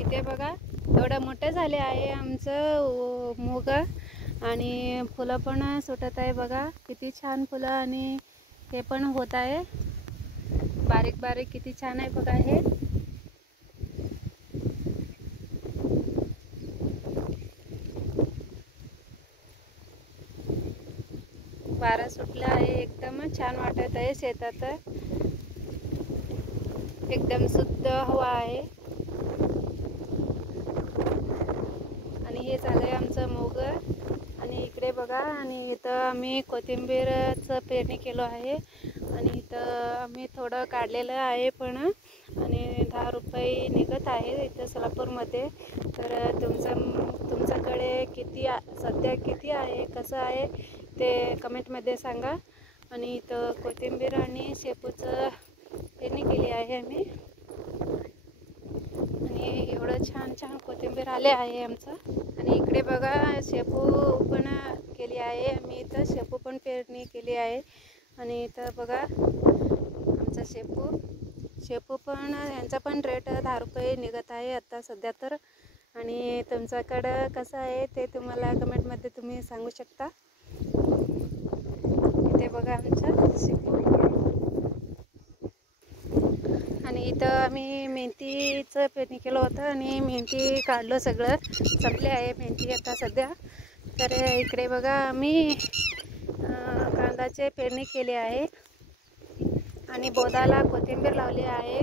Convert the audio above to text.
इथे बघा एवढं मोठं झाले आहे आमचं मूग आणि फुलं पण सुटत आहे बघा, किती छान फुलं आणि हे पण होत आहे बारीक बारीक, किती छान आहे बघा हे. वारा सुटला आहे, एकदम छान वाटत आहे शेतात, एकदम शुद्ध हवा आहे. आणि हे झालंय आमचं मूग. आणि इकडे बघा, आणि इथं आम्ही कोथिंबीरचं पेरणी केलो आहे आणि इथं आम्ही थोडं काढलेलं आहे पण, आणि 10 रुपये निघत आहे इथं सोलापूरमध्ये. तर तुमच्याकडे किती सध्या किती आहे, कसं आहे ते कमेंटमध्ये सांगा. आणि इथं कोथिंबीर आणि शेपूचं पेरणी केली आहे आम्ही, आणि एवढं छान छान कोथिंबीर आले आहे आमचं. आणि इकडे बघा शेपू पण केली आहे आम्ही, इथं शेपू पण पेरणी केली आहे. आणि इथं बघा आमचा शेपू पण, यांचा पण रेट 10 रुपये निघत आहे आता सध्या तर. आणि तुमच्याकडं कसं आहे ते तुम्हाला कमेंटमध्ये तुम्ही सांगू शकता. इथे बघा आमचा शेपू. आणि इथं आम्ही मेथीचं पेरणी केलं होतं आणि मेथी काढलं, सगळं संपले आहे मेथी आता सध्या. तर इकडे बघा आम्ही कांद्याचे पेरणी केली आहे आणि बोदाला कोथिंबीर लावली आहे.